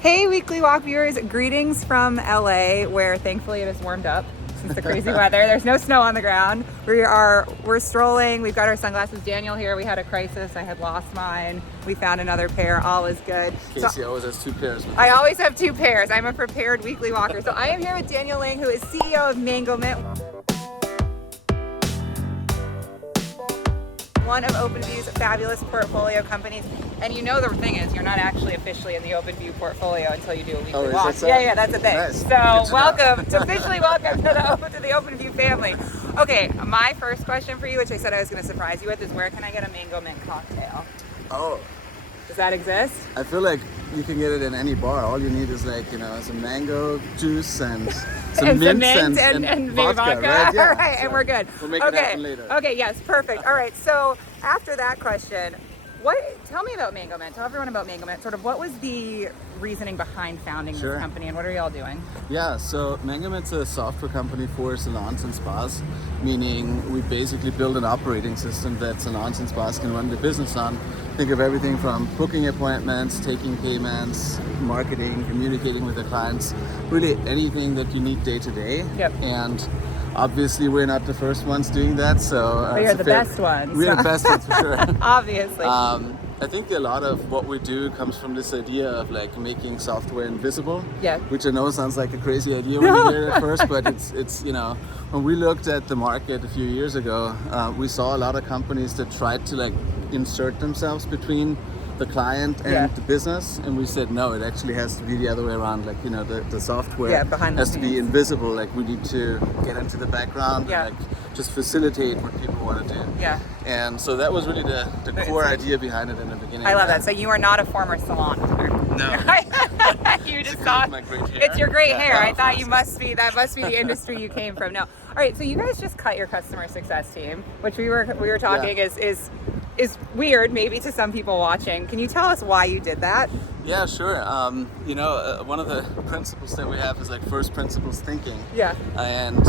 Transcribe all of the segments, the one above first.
Hey, Weekly Walk viewers, greetings from LA, where thankfully it has warmed up since the crazy weather. There's no snow on the ground. We're strolling. We've got our sunglasses. Daniel here. We had a crisis. I had lost mine. We found another pair. All is good. Casey always has two pairs. I always have two pairs. I'm a prepared weekly walker. So I am here with Daniel Lang, who is CEO of Mangomint, one of OpenView's fabulous portfolio companies. And you know the thing is, you're not actually officially in the OpenView portfolio until you do a weekly walk. Yeah, that's the thing. Nice. So welcome, officially welcome to the OpenView family. Okay, my first question for you, which I said I was going to surprise you with, is where can I get a Mangomint cocktail? Oh, Does that exist? I feel like you can get it in any bar. All you need is some mango juice and some mint and vodka, right? Yeah. All right, and we're good. We'll make it happen later. Okay, yes, perfect. All right, so after that question, tell me about Mangomint. Tell everyone about Mangomint. Sort of what was the reasoning behind founding this company, and what are y'all doing? Yeah, so Mangomint's a software company for salons and spas, meaning we basically build an operating system that salons and spas can run the business on. Think of everything from booking appointments, taking payments, marketing, communicating with the clients, really anything that you need day to day. Yep. And obviously, we're not the first ones doing that, so but you're the best ones. We're the best ones for sure. Obviously. I think a lot of what we do comes from this idea of making software invisible. Yeah. Which I know sounds like a crazy idea when you hear it at first, but it's when we looked at the market a few years ago, we saw a lot of companies that tried to insert themselves between the client and the business, and we said no, it actually has to be the other way around. The software has to be invisible. We need to get into the background and just facilitate what people want to do. Yeah. And so that was really the core idea behind it in the beginning. I love that. So you are not a former salon owner. No. You just thought my great hair. It's your great hair. I thought you must be. That must be the industry you came from. No. All right. So you guys just cut your customer success team, which we were talking is weird maybe to some people watching. Can you tell us why you did that? Yeah, sure. One of the principles that we have is first principles thinking. Yeah. And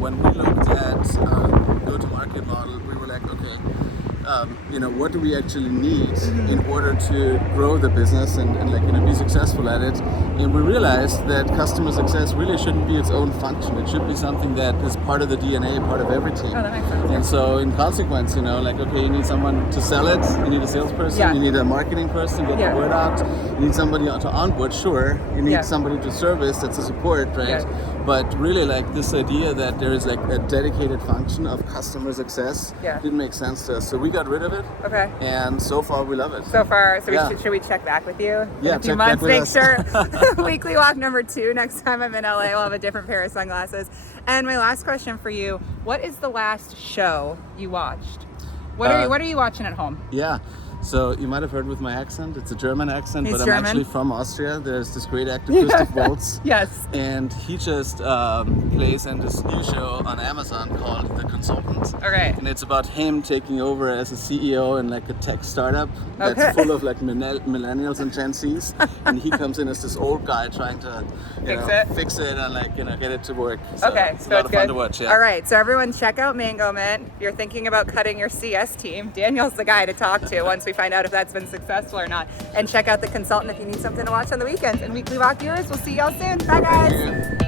when we looked at go-to-market model, we were like, okay, what do we actually need in order to grow the business and be successful at it? And we realized that customer success really shouldn't be its own function. It should be something that is part of the DNA, part of every team. Oh, that makes sense. And so in consequence, okay, you need someone to sell it, you need a salesperson, you need a marketing person, get the word out, you need somebody to onboard, sure, you need somebody to service, that's a support, right? Yeah. But really this idea that there is a dedicated function of customer success didn't make sense to us. So we got rid of it. Okay. And so far we love it. So should we check back with you in a few months? Make sure weekly walk number 2. Next time I'm in LA, we'll have a different pair of sunglasses. And my last question for you: what is the last show you watched? What are you watching at home? Yeah. So you might have heard with my accent, it's a German accent, but I'm actually from Austria. There's this great actor, Christoph Waltz. Yes. And he just plays in this new show on Amazon called The Consultant. Okay. And it's about him taking over as a CEO in a tech startup that's full of millennials and Gen Zs. And he comes in as this old guy trying to fix it and get it to work. So it's a lot of fun to watch. Yeah. All right, so everyone check out Mangomint. If you're thinking about cutting your CS team, Daniel's the guy to talk to once we find out if that's been successful or not. And check out The Consultant if you need something to watch on the weekends. And Weekly Walk viewers, we'll see y'all soon. Bye, guys.